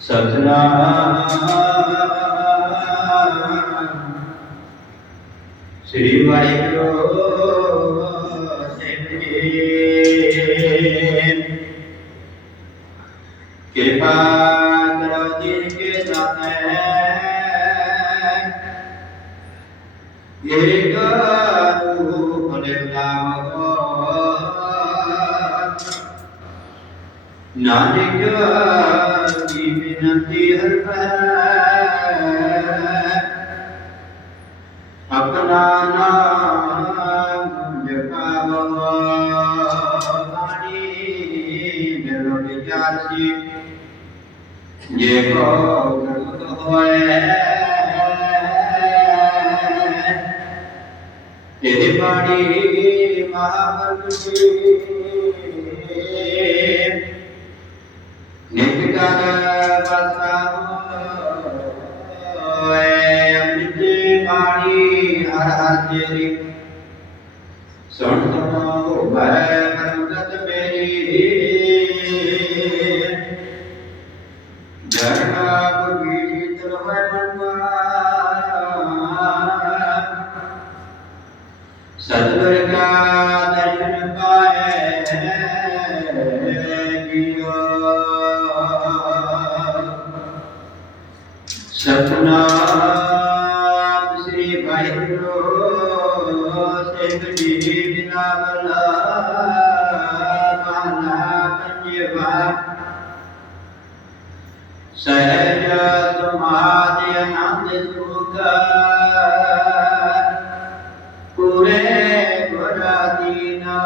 ਸਤਨਾਮ ਸ੍ਰੀ ਵਾਹਿਗੁਰੂ ਜੀ ਕਿਰਪਾ ਕਰੋ ਜਿਨ ਕੇ ਸਾਥ ਨਾਨਕ ਦੀ ਬਿਨਤੀ ਹਰ ਆਪਣਾ ਨਾਮ ਜਪਾਵੋ। ਬਾਣੀ ਮਿਲੋ ਵਿਚਾਰਸੀ ਜੇ ਕੋ ਗੁਰਮਤਿ ਹੋਏ ਤੇਰੀ ਬਾਣੀ ਮਹਾਪੁਰਖ ਜੀ ਬਾਣੀ ਸੁਣ ਸੁਣੋ ਹੋਵੇ ਕਰਮਗਤ ਮੇਰੀ। ਜਰਨਾ ਗੁਰੀ ਤਰ ਮਨਵਾ ਸਤਿਗੁਰ ਕਾ ਦਰਸ਼ਨ ਪਾਏ ਜੀਓ ਸਤਨਾਮ ਸਹਿਜ ਸਮਾਧਿ ਆਨੰਦ ਸੁਖ ਪੂਰੇ ਗੁਰਾ ਦੀਨਾ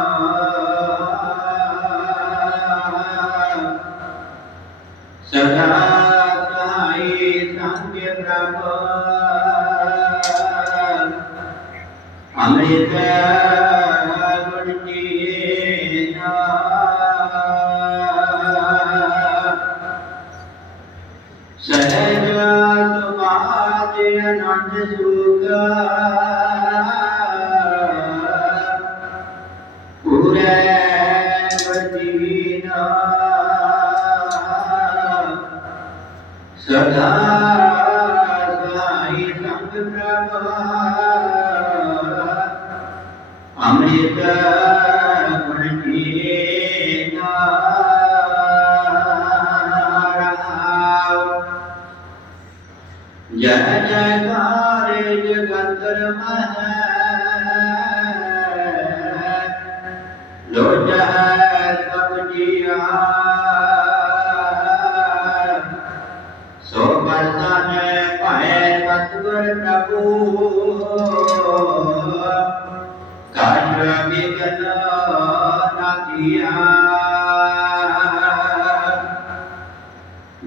ਸਦਾ ਸਹਾਈ ਸੰਗ ਪ੍ਰਭ ਅੰਮ੍ਰਿਤ ਸਹਿਜ ਸਮਾਧ ਅਨੰਦ ਸੁਖ ਪੂਰੇ ਵਜੀਨਾ ਸਦਾ ਸਹਾਈ ਸੰਗ ਪ੍ਰਭ। ਅੰਮ੍ਰਿਤ ਜੈ ਜੈਕਾਰ ਜਗਤਰ ਮਹੈ ਲੋਟੈ ਸਭ ਜੀਆ ਸੋ ਬਰਸਾਨੇ ਭਾਏ ਸਤਿਗੁਰ ਪ੍ਰਭੂ ਕਾਟ ਬਿਗਨ ਨਾ ਕੀਆ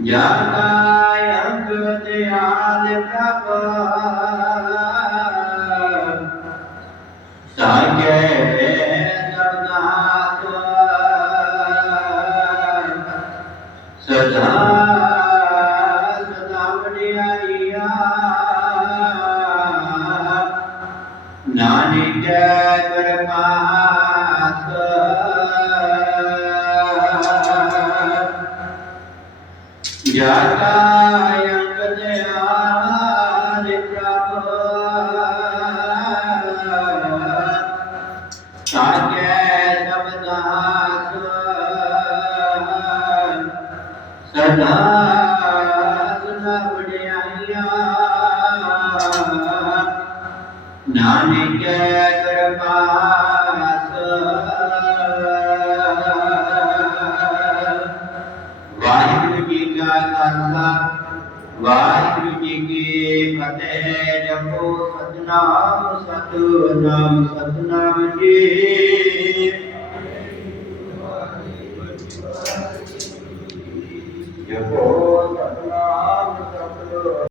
ਜਾਗਾ ਦਿਆਲ ਪ੍ਰਭ ਸਾਗੇ ਸਬਦਾਤ ਸਦਾ ਸਦਾ ਵਡਿਆਈਆ। ਨਾਨਕ ਕਰਮਾਸ ਜਾਤਾ ਨਾਨਕ ਕਿਰਪਾਸ ਵਾਹਿਗੁਰੂ ਜੀ ਕਾ ਖਾਲਸਾ ਵਾਹਿਗੁਰੂ ਜੀ ਕੀ ਫਤਿਹ ਜਪੋ ਸਤਨਾਮ ਸਤਨਾਮ ਸਤਨਾਮ ਜੀ